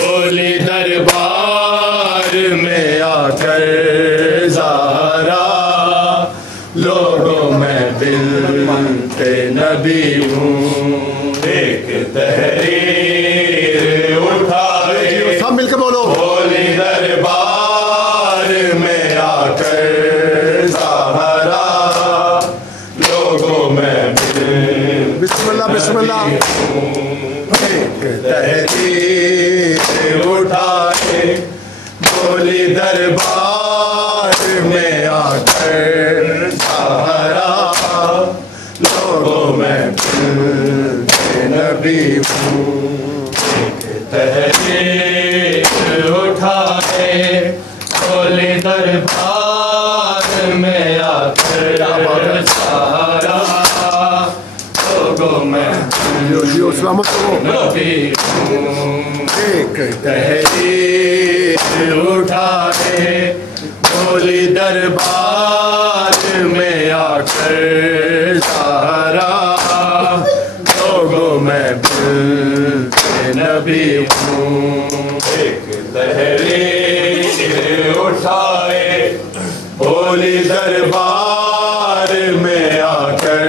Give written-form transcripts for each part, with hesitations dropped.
بولی دربار میں آ کر زہرا لوگوں میں بنت نبی ہوں ایک تحریر اٹھائے سب مل کے بولو بولی دربار میں آ کر زہرا لوگوں میں بسم اللہ بسم اللہ ایک تحریر اٹھائے بولی دربار میں آ کر سہارا لوگوں میں نبی ہوں ایک تحریر اٹھائے بولی دربار میں آ کر سہارا لوگوں میں سلامت ہو نبی ہوں ایک تحریر اٹھائے بولی دربار میں آ کر سہارا لوگوں میں بنت نبی ہوں ایک تحریر اٹھائے بولی دربار میں آ کر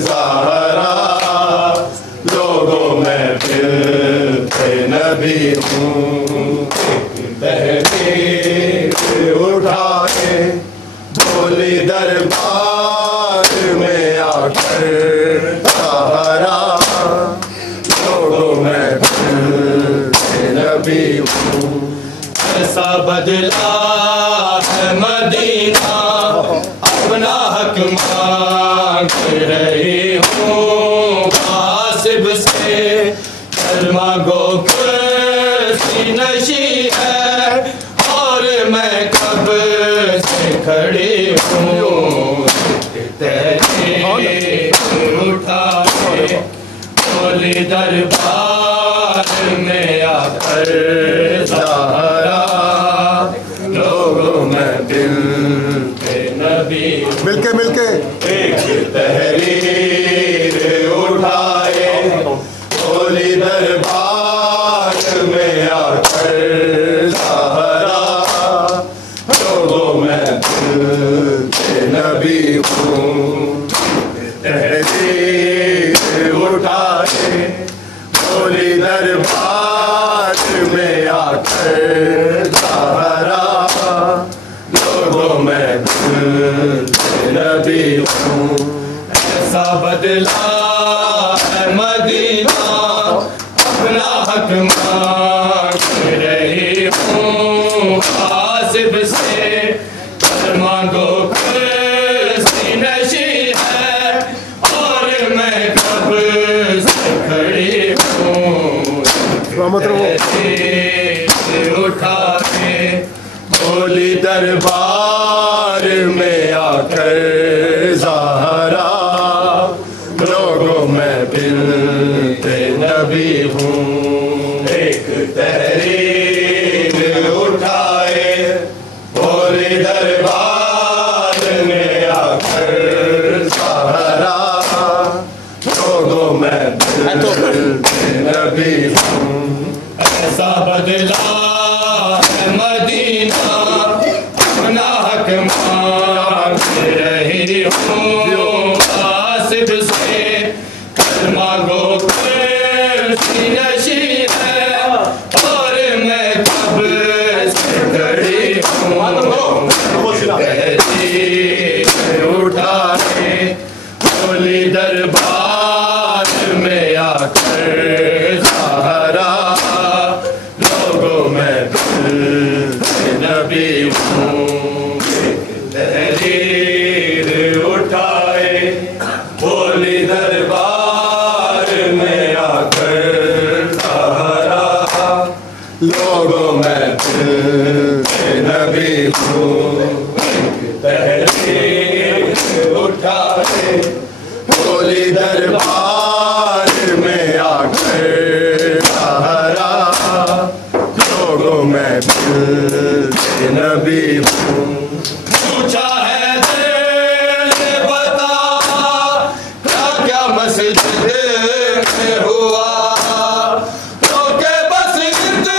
سہارا لوگوں میں بنت نبی ہوں ایک تحریر اٹھائے بولی دربار میں آ کر سہارا لوگوں میں بنت نبی ہوں ایسا بدلا ہے مدینہ اپنا حق مانگ رہی ہوں قاسب سے کلمہ گو کرسی نشی ہے اور میں کب سے کھڑی ہوں تحریر اٹھائے بولی دربار میں آ کر سہارا لوگوں میں بنت نبی مل کے ایک تحریر اٹھائے بولی دربار میں آ کر سہارا لوگوں میں بنت نبی ہوں تحریر اٹھائے بولی دربار میں آ کر سہارا لوگوں میں بنت نبی ہوں ایسا بدلا ہے مدینہ اپنا حق مانگ رہی ہوں قاسب سے کلمہ گو کرسی نشی ہے اور میں کب سے کھڑی ہوں سلامت رہو اٹھائے بولی دربار میں آ کر سہارا لوگوں میں بنت نبی ہوں ایک تحریر اٹھائے بولی دربار میں آ کر سہارا لوگوں میں بنت نبی ہوں ایسا بدلا ہے مدینہ اپنا حق مانگ رہی ہوں قاسب سے کلمہ گو کرسی نشی ہے اور میں کب سے کھڑی ہوں تحریر اٹھائے بولی دربار میں آ کر سہارا لوگوں میں بنت نبی ہوں تحریر اٹھائے بولی دربار میں آ کر سہارا لوگوں میں بنت نبی ہوں تحریر اٹھائے بولی دربار میں آ کر سہارا لوگوں میں بنت نبی ہوں پوچھا ہے دل نے بتا کیا کیا مسجد میں ہوا تو کہ بس اتنا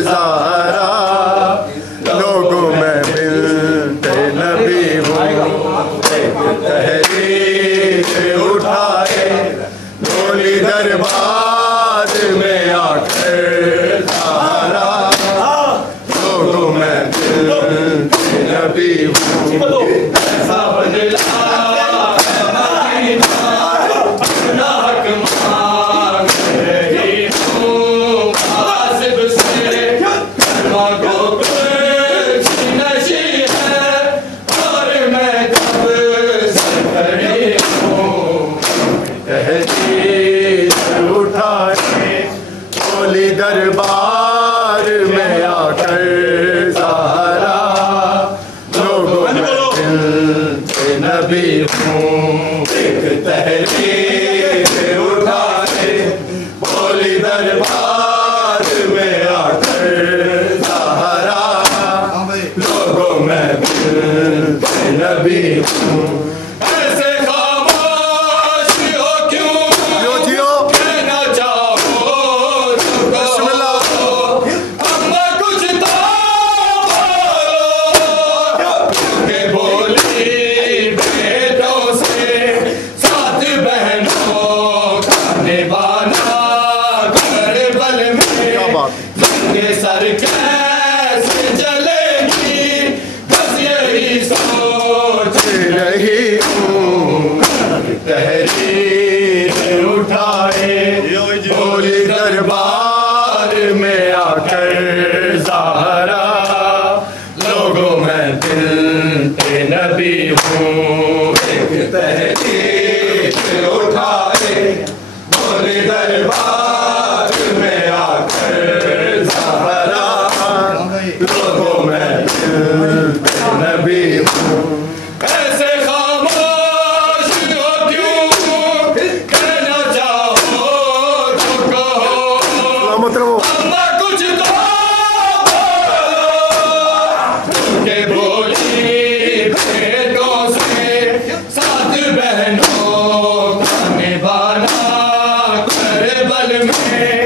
زہرا لوگوں میں بنت نبی ہوں ایک تحریک اٹھائے بولی دربار میں آ کر زہرا لوگوں میں بنت نبی ہوں ایسا بدلا دربار میں آ کر زہرا لوگوں میں بنت نبی ہوں ایک تحریک اٹھائے بولی دربار میں آ کر زہرا لوگوں میں بنت نبی ہوں ایسے خاموش ہو کیوں کہنا چاہو سر کیسے جلے گی بس یہی سوچ رہی ہوں تحریر اٹھائے بولی دربار میں آ کر زہرا لوگوں میں بنت نبی ہوں ایک تحریر اٹھائے بولی دربار میں آ کر لوگوں میں بنت نبی ہوں ایسے خاموش ہو کیوں کہنا چاہو تو کہو اما کچھ تو بولو کہ بولی بیٹوں سے سات بہنوں کا نبھانا کربل میں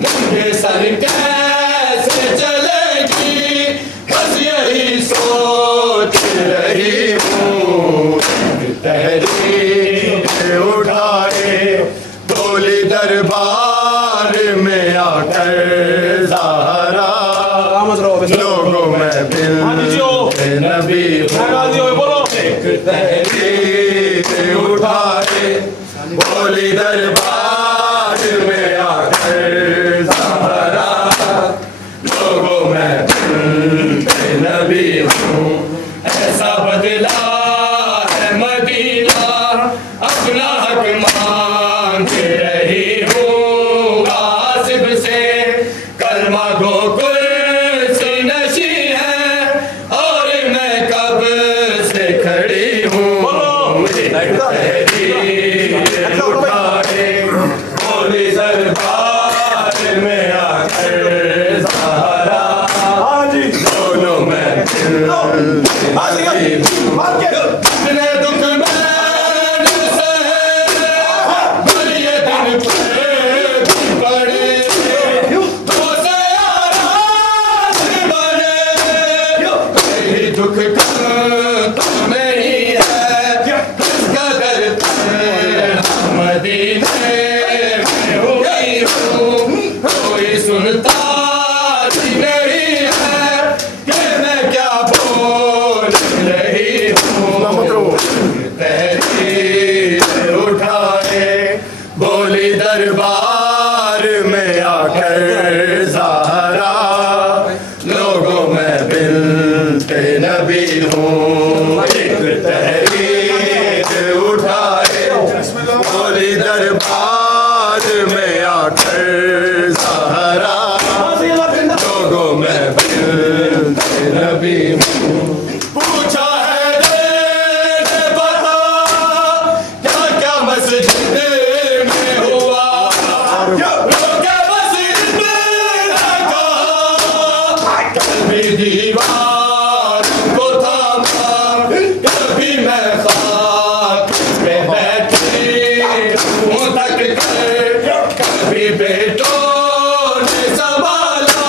مجھے سر کیسے چلے گی بس یہی سوچ رہی ہوں تحریر اٹھائے بولی دربار میں آ کر زہرا لوگوں میں بنت نبی ہوں ایک تحریر اٹھائے بولی دربار میں آ کر زہرا لوگوں میں بنت نبی ہوں ایسا بدلا ہے مدینہ اپنا حق مانگ رہی ہوں غاصب سے کلمہ گو کرسی نشی ہے اور میں کب سے کھڑی ہوں تحریر اٹھائے بولی دربار میں آ کر زہرا دونوں میں بنت نبی ہوں اپنے دکھ میں سہے بڑے دن پڑے تو سے آراز بنے یہی دکھ کا نہیں ہے اس قدر مدینے میں ہوئی ہوں کوئی سنتا نہیں ہے کہ میں کیا بول رہی ہوں تحریر اٹھائے بولی دربار میں آ کر زہرا لوگوں میں بنت نبی ہوں ایک تحریر اٹھائے بولی دربار میں آ کر زہرا لوگوں میں بنت نبی ہوں پوچھا ہے نے بتا کیا کیا مسجد میں ہوا کیا مسجد میں رکھا کبھی دیوار کو تھاما کبھی میں خاک پہ بیٹھی ہوں تک کر کبھی بیٹوں نے سنبھالا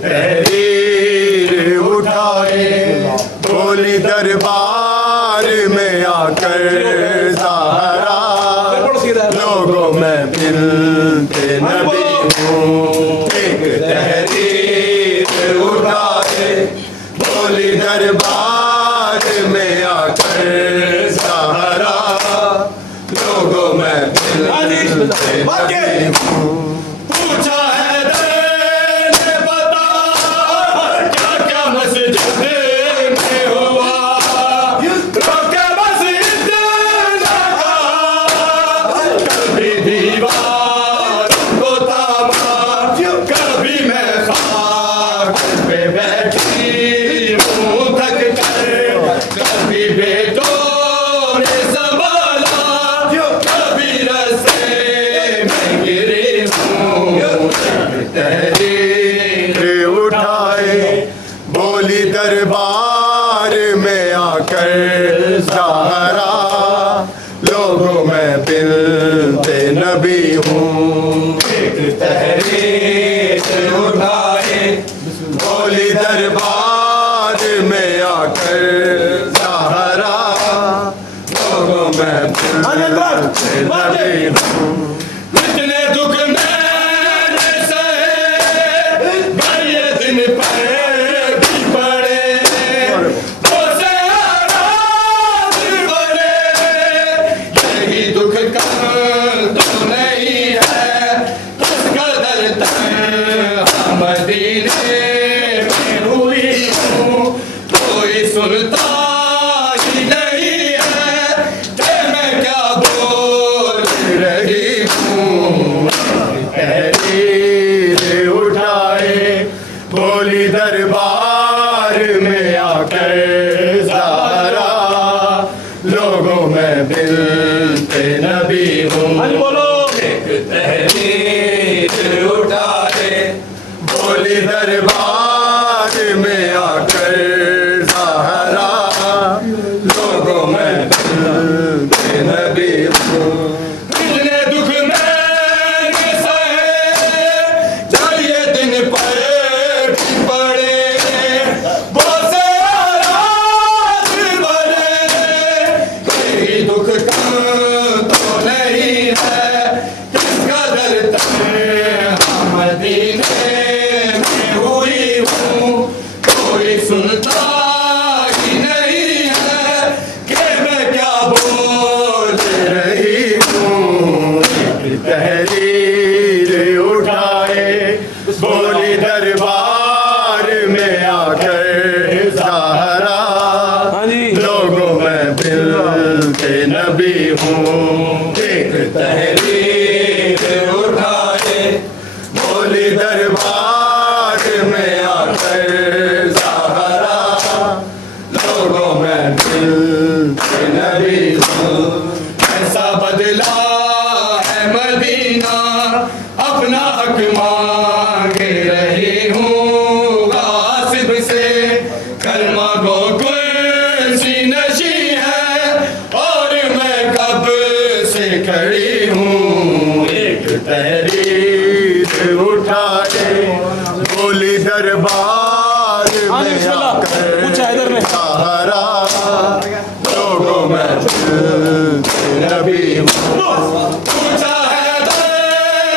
تحریر اٹھائے بولی دربار میں آ کر سہارا لوگوں میں ملتے نبی ہوں ایک تحریر اٹھائے بولی دربار میں آ کر سہارا لوگوں میں ملتے نبی ہوں پوچھا ہے نے بتا کیا کیا مسجد میں ہوا روکے بس اتنا کبھی دیوار کو تھاما کبھی میں خاک پہ بیٹھی ہوں تھک کر کبھی بیٹوں نے سنبھالا کبھی رستے میں گری ہوں تحریر اٹھائے بولی دربار میں آ کر سہارا لوگوں میں ملتے نبی ہوں ایک تحریر اٹھائے بولی دربار میں آ کر سہارا لوگوں میں ملتے نبی ہوں اتنے دکھ میں نے سہے گر یہ دن پر بھی پڑے وہ سے آراز بنے یہی دکھ کم تو نہیں ہے کس قدر تنہا مدینے میں ہوئی ہوں کوئی سنتا ہی نہیں ہے کہ میں کیا بول رہی ہوں تحریر اٹھائے بولی دربار میں آ کر سہارا لوگوں میں ملتے نبی ہوں ایک تحریر اٹھائے بولی دربار میں آ کر سہارا لوگوں میں ملتے نبی ہوں اتنے دکھ میں نے سہے جب یہ دن پر بھی پڑے وہ سے آراز بنے یہی دکھ کم تو نہیں ہے کس قدر تنہا مدینے میں ہوئی ہوں کوئی سنتا ہی نہیں ہے کہ میں کیا بول رہی ہوں تحریر اٹھائے بولی دربار میں آ کر سہارا لوگوں میں ملتے نبی ہوں ایک تحریر اٹھائے بولی دربار میں آ کر سہارا لوگوں میں ملتے نبی ہوں ایسا بدلا ہے مدینہ اپنا حق مانگ رہی ہوں غاصب سے کلمہ گو کرسی نشی ہے اور میں کب سے کھڑی ہوں ایک تحریر اٹھائے بولی دربار میں آ کر سہارا لوگوں میں ملتے نبی ہوں پوچھا ہے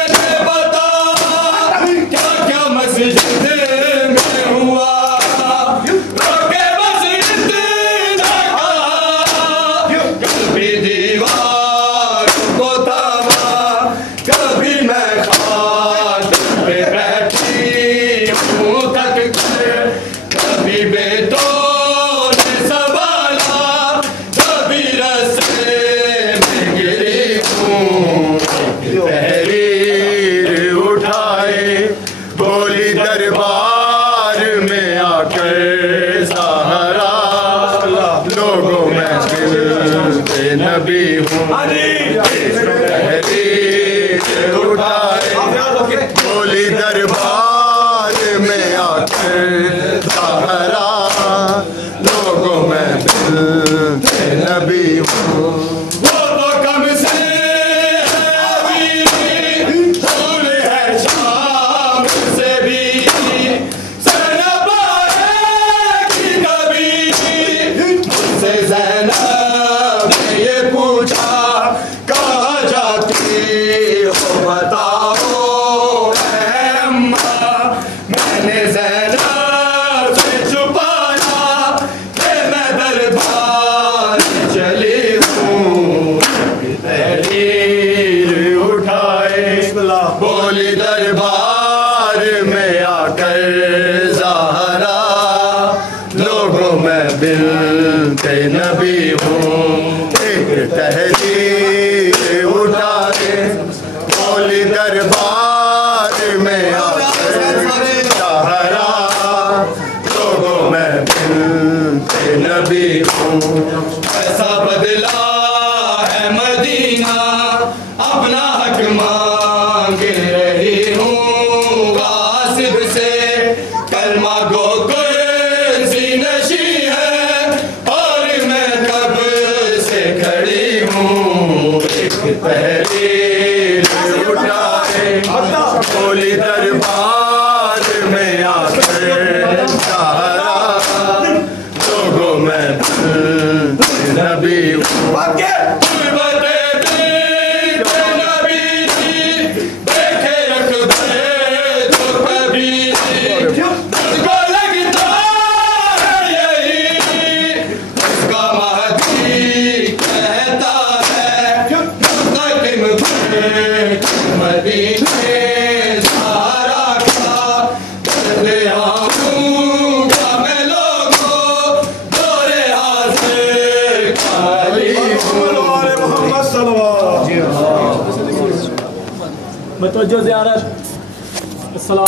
نے بتا کیا کیا مسجد میں ہوا روکے بس اتنا کبھی دیوار کو تھاما کبھی میں خاک پہ بیٹھی ہوں تھک کر کبھی بیٹوں نے سنبھالا کبھی رستے میں گری ہوں تحریر اٹھائے بولی دربار میں آ کر سہارا لوگوں میں ملتے نبی ہوں تحریر اٹھائے بولی دربار میں آ کر سہارا لوگوں میں ملتے نبی ہوں وہ تو کم سے بھی دور ہے شام سے بھی نبی ہوں ایسا بدلا ہے مدینہ اپنا حق مانگ رہی ہوں غاصب سے کلمہ گو کرسی نشی ہے اور میں کب سے کھڑی ہوں ایک تحریر اٹھائے بولی دربار میں آ کر سہارا لوگوں میں نبی ہوں متوجہ زیارت السلام